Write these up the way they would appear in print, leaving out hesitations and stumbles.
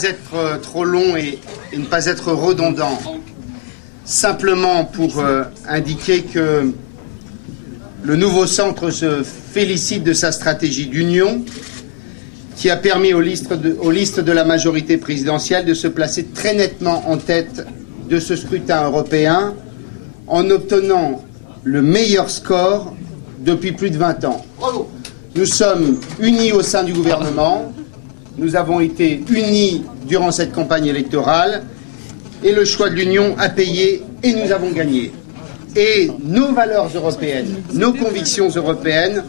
pas être trop long et ne pas être redondant. Simplement pour indiquer que le nouveau centre se félicite de sa stratégie d'union qui a permis aux listes de la majorité présidentielle de se placer très nettement en tête de ce scrutin européen en obtenant le meilleur score depuis plus de 20 ans. Nous sommes unis au sein du gouvernement, nous avons été unis durant cette campagne électorale et le choix de l'Union a payé et nous avons gagné. Et nos valeurs européennes, nos convictions européennes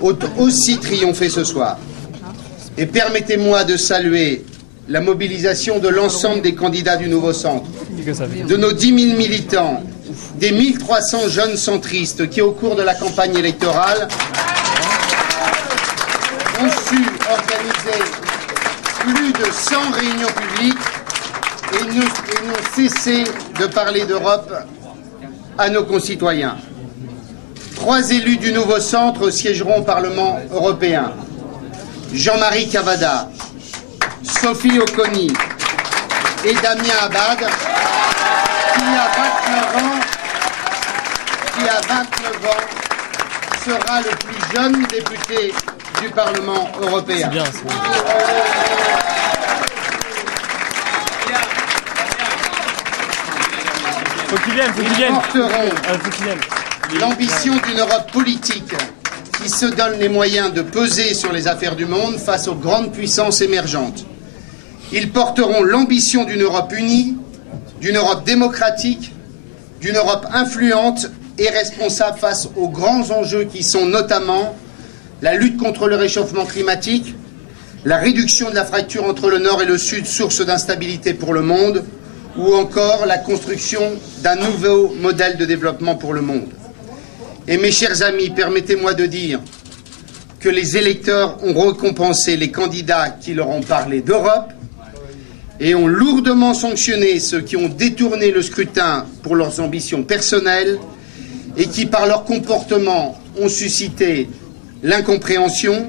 ont aussi triomphé ce soir. Et permettez-moi de saluer la mobilisation de l'ensemble des candidats du nouveau centre, de nos 10 000 militants, des 1300 jeunes centristes qui, au cours de la campagne électorale, ont su organiser plus de 100 réunions publiques et n'ont cessé de parler d'Europe à nos concitoyens. 3 élus du nouveau centre siégeront au Parlement européen. Jean-Marie Cavada, Sophie Oconi et Damien Abad, qui à 29 ans, sera le plus jeune député du Parlement européen. Bien, faut qu'il vienne. Porteront l'ambition d'une Europe politique qui se donne les moyens de peser sur les affaires du monde face aux grandes puissances émergentes. Ils porteront l'ambition d'une Europe unie, d'une Europe démocratique, d'une Europe influente et responsable face aux grands enjeux qui sont notamment la lutte contre le réchauffement climatique, la réduction de la fracture entre le Nord et le Sud, source d'instabilité pour le monde, ou encore la construction d'un nouveau modèle de développement pour le monde. Et mes chers amis, permettez-moi de dire que les électeurs ont récompensé les candidats qui leur ont parlé d'Europe et ont lourdement sanctionné ceux qui ont détourné le scrutin pour leurs ambitions personnelles et qui, par leur comportement, ont suscité l'incompréhension,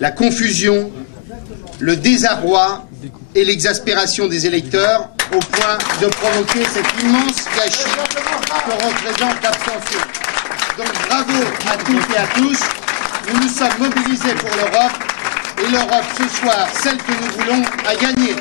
la confusion, le désarroi et l'exaspération des électeurs au point de provoquer cet immense gâchis que représente l'abstention. Donc bravo à toutes et à tous. Nous nous sommes mobilisés pour l'Europe et l'Europe ce soir, celle que nous voulons, a gagné.